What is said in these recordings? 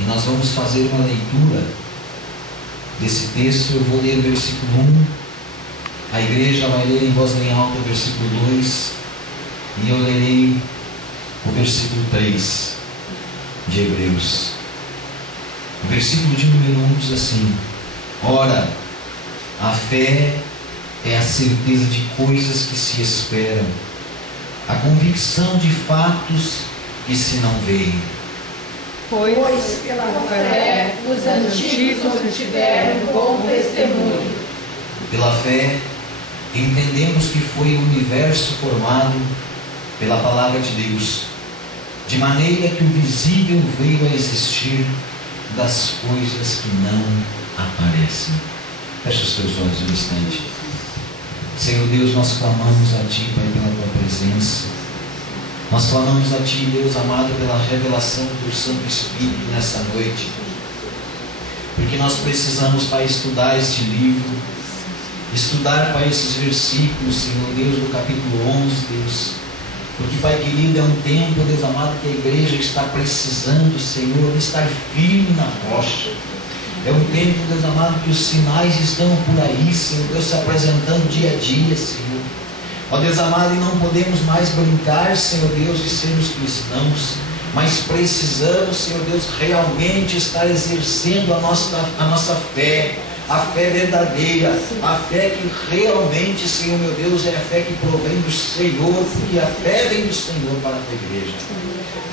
E nós vamos fazer uma leitura desse texto. Eu vou ler o versículo 1, a igreja vai ler em voz bem alta o versículo 2, e eu lerei o versículo 3 de Hebreus. O versículo de número 1 diz assim: ora, a fé é a certeza de coisas que se esperam, a convicção de fatos que se não veem. Pois pela fé os antigos obtiveram bom testemunho. Pela fé entendemos que foi o universo formado pela palavra de Deus, de maneira que o visível veio a existir das coisas que não aparecem. Fecha os teus olhos um instante. Senhor Deus, nós clamamos a Ti, Pai, pela Tua presença. Nós clamamos a Ti, Deus amado, pela revelação do Santo Espírito nessa noite. Porque nós precisamos, Pai, estudar este livro. Estudar, Pai, esses versículos, Senhor Deus, do capítulo 11, Deus. Porque, Pai querido, é um tempo, Deus amado, que a igreja está precisando, Senhor, de estar firme na rocha. É um tempo, Deus amado, que os sinais estão por aí, Senhor Deus, se apresentando dia a dia, Senhor. Ó Deus amado, e não podemos mais brincar, Senhor Deus, de sermos cristãos, mas precisamos, Senhor Deus, realmente estar exercendo a nossa fé, a fé verdadeira, a fé que realmente, Senhor meu Deus, é a fé que provém do Senhor, porque a fé vem do Senhor para a tua igreja.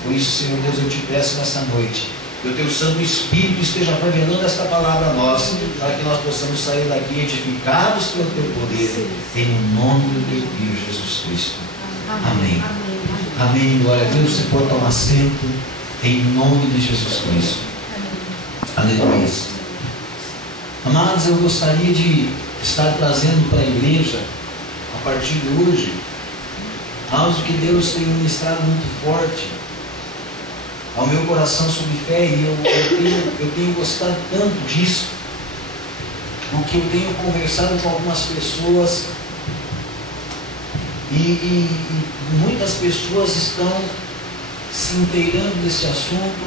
Por isso, Senhor Deus, eu te peço nessa noite, que o teu Santo Espírito esteja revelando esta palavra a nós, para que nós possamos sair daqui edificados pelo teu poder, em nome do teu Filho Jesus Cristo. Amém. Amém. Glória a Deus. Você pode tomar assento, em nome de Jesus Cristo. Aleluia. Amados, eu gostaria de estar trazendo para a igreja, a partir de hoje, algo que Deus tem ministrado muito forte ao meu coração sobre fé, e eu tenho gostado tanto disso, porque eu tenho conversado com algumas pessoas, e muitas pessoas estão se inteirando desse assunto,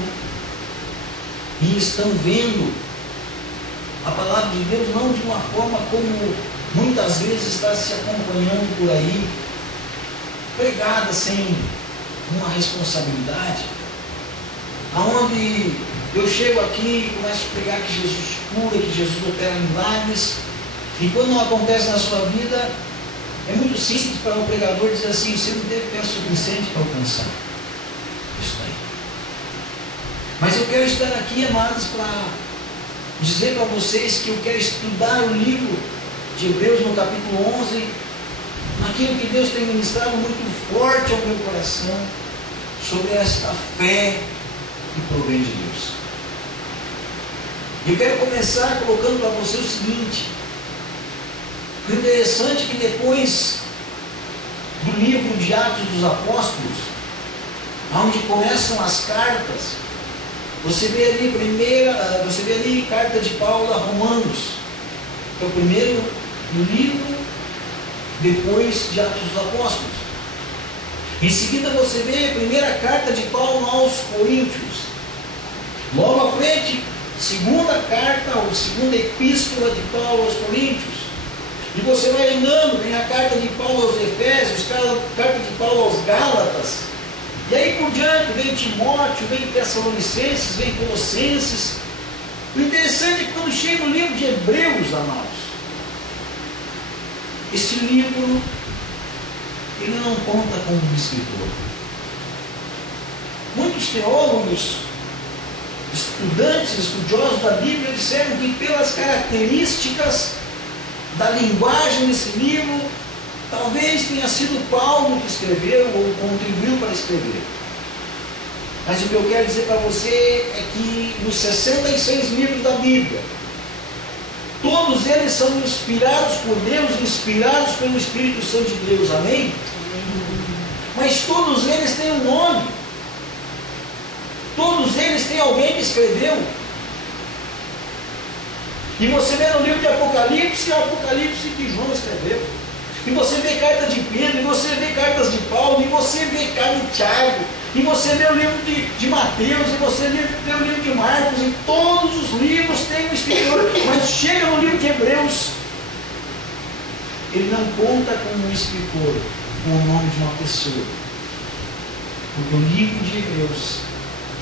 e estão vendo a palavra de Deus não de uma forma como muitas vezes está se acompanhando por aí, pregada sem uma responsabilidade, aonde eu chego aqui e começo a pregar que Jesus cura, que Jesus opera milagres, e quando não acontece na sua vida, é muito simples para o pregador dizer assim: você não teve fé suficiente para alcançar isso daí. Mas eu quero estar aqui, amados, para dizer para vocês que eu quero estudar o livro de Hebreus no capítulo 11, naquilo que Deus tem ministrado muito forte ao meu coração, sobre esta fé que provém de Deus. E eu quero começar colocando para você o seguinte: o interessante é que depois do livro de Atos dos Apóstolos, onde começam as cartas, você vê ali carta de Paulo a Romanos, que é o primeiro livro depois de Atos dos Apóstolos. Em seguida você vê a primeira carta de Paulo aos Coríntios. Logo à frente, segunda carta ou segunda epístola de Paulo aos Coríntios. E você vai andando, vem a carta de Paulo aos Efésios, carta de Paulo aos Gálatas. E aí por diante vem Timóteo, vem Tessalonicenses, vem Colossenses. O interessante é que quando chega o livro de Hebreus, amados, este livro, ele não conta com um escritor. Muitos teólogos, estudantes, estudiosos da Bíblia disseram que pelas características da linguagem desse livro, talvez tenha sido Paulo que escreveu ou contribuiu para escrever. Mas o que eu quero dizer para você é que nos 66 livros da Bíblia, todos eles são inspirados por Deus, inspirados pelo Espírito Santo de Deus, amém? Mas todos eles têm um nome, todos eles têm alguém que escreveu. E você vê no livro de Apocalipse, é o Apocalipse que João escreveu. E você vê carta de Pedro, e você vê cartas de Paulo, e você vê carta de Tiago, E você lê o livro de Mateus, e você lê o livro de Marcos, e todos os livros têm um escritor, mas chega no livro de Hebreus, ele não conta como um escritor, com o nome de uma pessoa. Porque o livro de Hebreus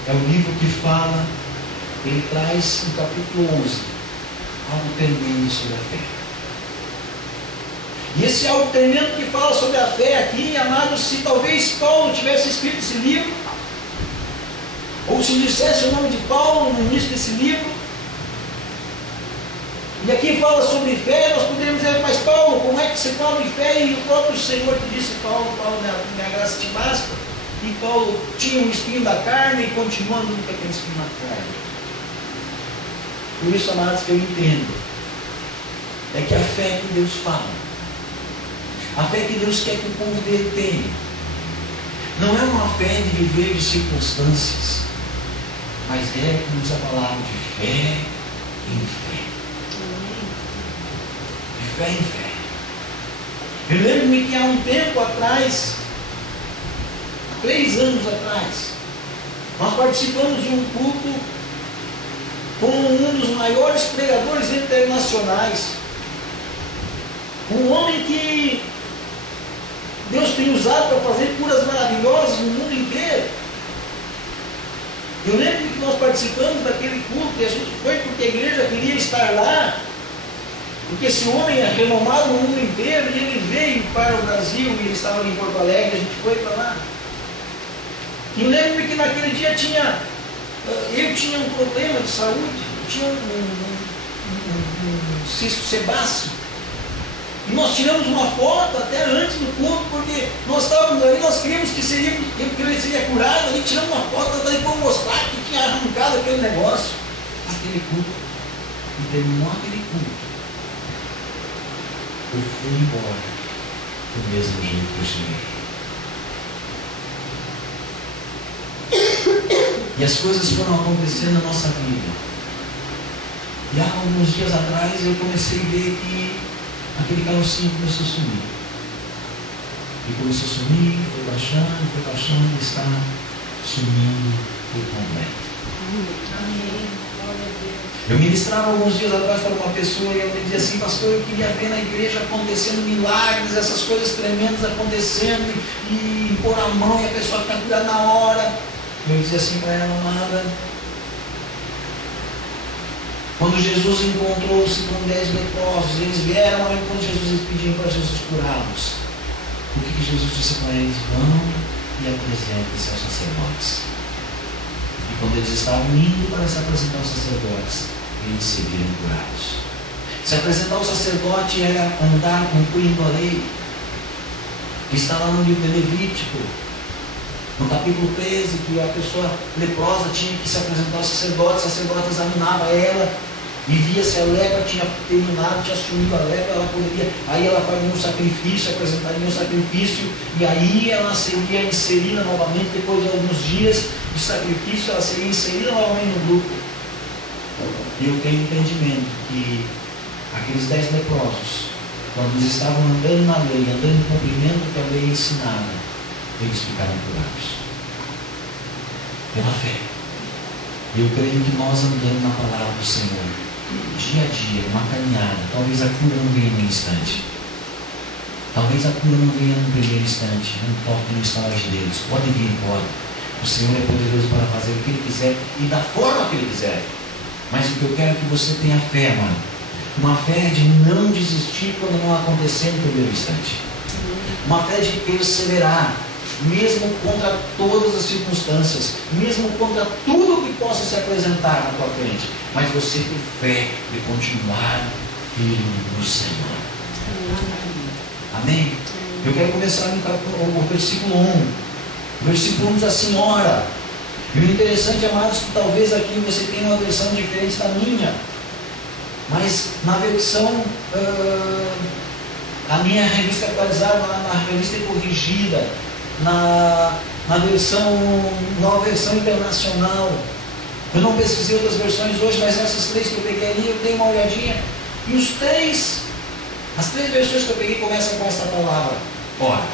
é o livro que fala, ele traz no capítulo 11, algo tremendo sobre a fé. E esse algo tremendo que fala sobre a fé aqui, amados, se talvez Paulo tivesse escrito esse livro, ou se dissesse o nome de Paulo no início desse livro, e aqui fala sobre fé, nós poderíamos dizer, mas Paulo, como é que você fala de fé? E o próprio Senhor te disse, Paulo, minha graça te basta. E Paulo tinha um espinho da carne e continua andando com aquele espinho na carne. Por isso, amados, que eu entendo, é que a fé que Deus fala, a fé que Deus quer que o povo dele tenha, não é uma fé de viver de circunstâncias, mas é, como diz a palavra, de fé em fé. De fé em fé. Eu lembro-me que há um tempo atrás, 3 anos atrás, nós participamos de um culto com um dos maiores pregadores internacionais, um homem que Deus tem usado para fazer curas maravilhosas no mundo inteiro. Eu lembro que nós participamos daquele culto e a gente foi porque a igreja queria estar lá, porque esse homem é renomado no mundo inteiro e ele veio para o Brasil e ele estava em Porto Alegre, a gente foi para lá. E eu lembro que naquele dia eu tinha um problema de saúde, eu tinha um cisto sebáceo. E nós tiramos uma foto até antes do culto, porque nós estávamos ali, nós queríamos que ele seria curado, ali tiramos uma foto para depois mostrar que tinha arrancado aquele negócio. Aquele culto, e terminou aquele culto, eu fui embora do mesmo jeito que eu cheguei. E as coisas foram acontecendo na nossa vida. E há alguns dias atrás eu comecei a ver que aquele carocinho começou a sumir. E começou a sumir, foi baixando, e está sumindo por completo. Eu ministrava alguns dias atrás para uma pessoa e ela me dizia assim, pastor, eu queria ver na igreja acontecendo milagres, essas coisas tremendas acontecendo, e pôr a mão e a pessoa ficar curada na hora. Eu dizia assim para ela, amada, quando Jesus encontrou-se com 10 leprosos, eles vieram ao encontro de Jesus e pediram para Jesus curá-los. O que Jesus disse para eles? Vão e apresentem-se aos sacerdotes. E quando eles estavam indo para se apresentar aos sacerdotes, eles se viram curados. Se apresentar ao sacerdote era andar cumprindo a lei, que está lá no livro de Levítico, no capítulo 13, que a pessoa leprosa tinha que se apresentar ao sacerdote, o sacerdote examinava ela e via se a lepra tinha terminado, tinha sumido a lepra, ela poderia, aí ela faria um sacrifício, apresentaria um sacrifício, e aí ela seria inserida novamente, depois de alguns dias de sacrifício, ela seria inserida novamente no grupo. E eu tenho entendimento que aqueles 10 leprosos, quando eles estavam andando na lei, andando em cumprimento que a lei ensinava, eles ficaram curados pela fé. Eu creio que nós andando na palavra do Senhor, dia a dia, uma caminhada, talvez a cura não venha no instante, talvez a cura não venha no primeiro instante, não toque no estalar de dedos, pode vir, pode. O Senhor é poderoso para fazer o que Ele quiser e da forma que Ele quiser. Mas o que eu quero é que você tenha fé, mano, uma fé de não desistir quando não acontecer no primeiro instante, uma fé de perseverar mesmo contra todas as circunstâncias, mesmo contra tudo que possa se apresentar na tua frente, mas você ter fé de continuar firme no Senhor. Amém? Eu quero começar no versículo 1. O versículo 1 diz assim, ora. E o interessante, amados, que talvez aqui você tenha uma versão diferente da minha, mas na versão, a minha revista atualizada, na revista corrigida, na nova versão internacional. Eu não pesquisei outras versões hoje, mas essas 3 que eu peguei ali, eu dei uma olhadinha. E as 3 versões que eu peguei começam com essa palavra, ora.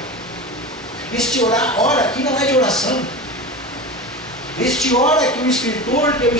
Este ora aqui não é de oração. Este ora que o escritor, que é o